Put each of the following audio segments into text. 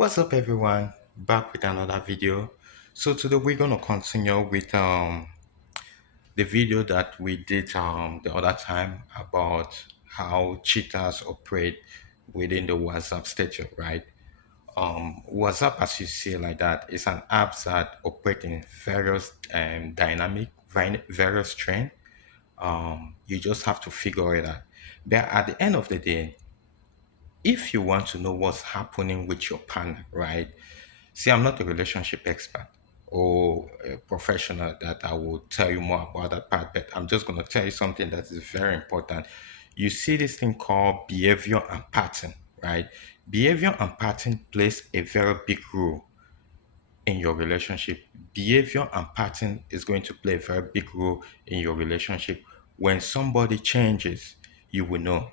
What's up, everyone? Back with another video. So today we're gonna continue with the video that we did the other time about how cheaters operate within the WhatsApp status, right? WhatsApp, as you see like that, is an app that operates in various various trend. You just have to figure it out. But at the end of the day, if you want to know what's happening with your partner, right? See, I'm not a relationship expert or a professional that I will tell you more about that part, but I'm just going to tell you something that is very important. You see this thing called behavior and pattern, right? Behavior and pattern plays a very big role in your relationship. Behavior and pattern is going to play a very big role in your relationship. When somebody changes, you will know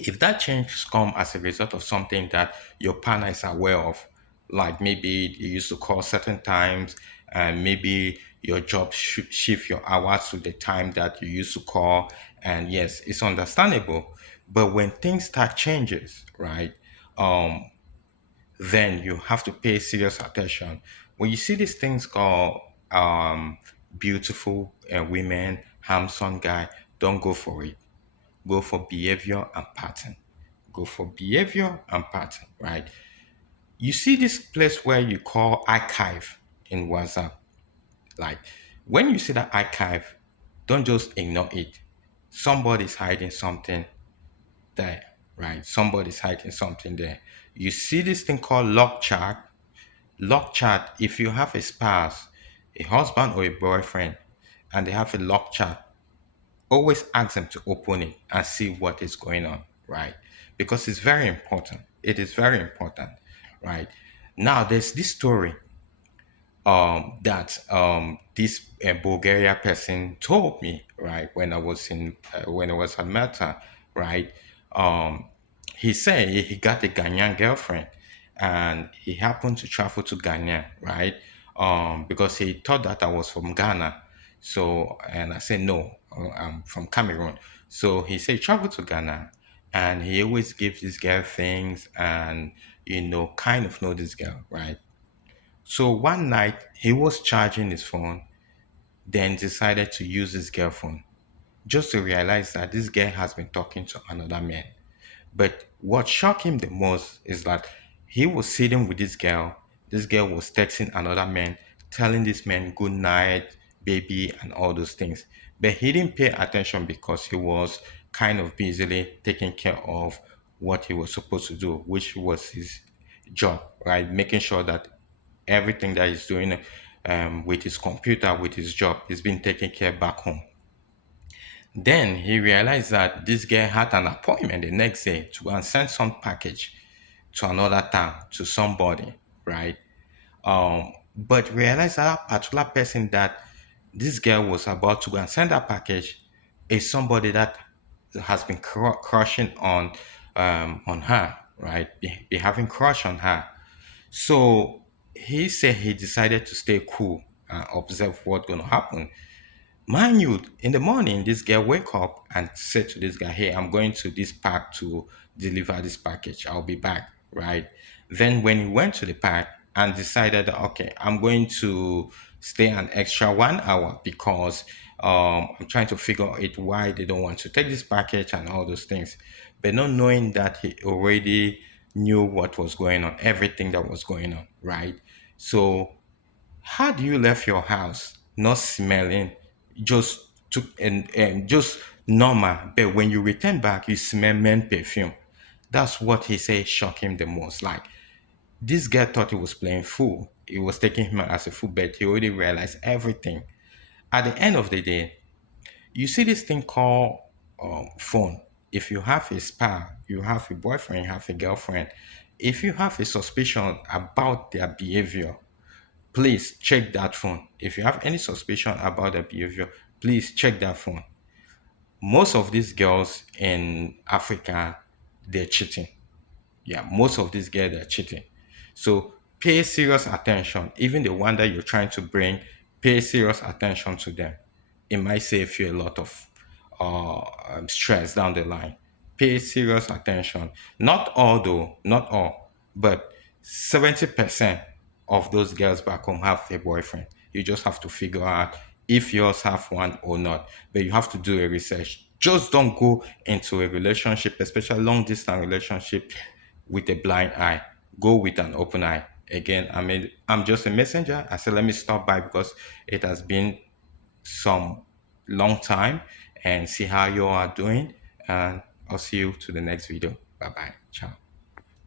if that change come as a result of something that your partner is aware of, like maybe you used to call certain times, and maybe your job shift your hours to the time that you used to call, and yes, it's understandable. But when things start changes, right, um, then you have to pay serious attention. When you see these things called beautiful women, handsome guy, don't go for it. Go for behavior and pattern. Go for behavior and pattern, right? You see this place where you call archive in WhatsApp. Like when you see that archive, don't just ignore it. Somebody's hiding something there, right? Somebody's hiding something there. You see this thing called log chart. Log chart, if you have a spouse, a husband or a boyfriend, and they have a log chart, always ask them to open it and see what is going on, right? Because it's very important. It is very important, right? Now, there's this story that this Bulgaria person told me, right, when I was at Malta, right? Um, he said he got a Ghanaian girlfriend, and he happened to travel to Ghana, right? Because he thought that I was from Ghana. So, and I said, no, I'm from Cameroon. So he said, travel to Ghana. And he always gives this girl things and, kind of know this girl, right? So one night he was charging his phone, then decided to use his girl phone just to realize that this girl has been talking to another man. But what shocked him the most is that he was sitting with this girl. This girl was texting another man, telling this man good night, baby, and all those things. But he didn't pay attention because he was kind of busily taking care of what he was supposed to do, which was his job, right? Making sure that everything that he's doing with his computer, with his job, is being taken care back home. Then he realized that this girl had an appointment the next day to go and send some package to another town to somebody, right? But realized that particular person that this girl was about to go and send that package is somebody that has been crushing on her, right? Be having crush on her. So he said he decided to stay cool and observe what's going to happen. Mind you, in the morning, this girl wake up and said to this guy, "Hey, I'm going to this park to deliver this package. I'll be back." Right. Then when he went to the park and decided, that, okay, I'm going to stay an extra 1 hour because I'm trying to figure out why they don't want to take this package and all those things, but not knowing that he already knew what was going on, everything that was going on. Right. So how do you left your house not smelling, just took and just normal, but when you return back, you smell men perfume? That's what he said shocked him the most. Like this guy thought he was playing fool. He was taking him as a fool, but he already realized everything. At the end of the day, you see this thing called phone. If you have a spouse, you have a boyfriend, you have a girlfriend. If you have a suspicion about their behavior, please check that phone. If you have any suspicion about their behavior, please check that phone. Most of these girls in Africa, they're cheating. Yeah, most of these girls are cheating. So pay serious attention. Even the one that you're trying to bring, pay serious attention to them. It might save you a lot of stress down the line. Pay serious attention. Not all though, not all, but 70% of those girls back home have a boyfriend. You just have to figure out if yours have one or not. But you have to do a research. Just don't go into a relationship, especially long distance relationship, with a blind eye. Go with an open eye. Again, I'm just a messenger. I said let me stop by because it has been some long time and see how you are doing. And I'll see you to the next video. Bye bye. Ciao.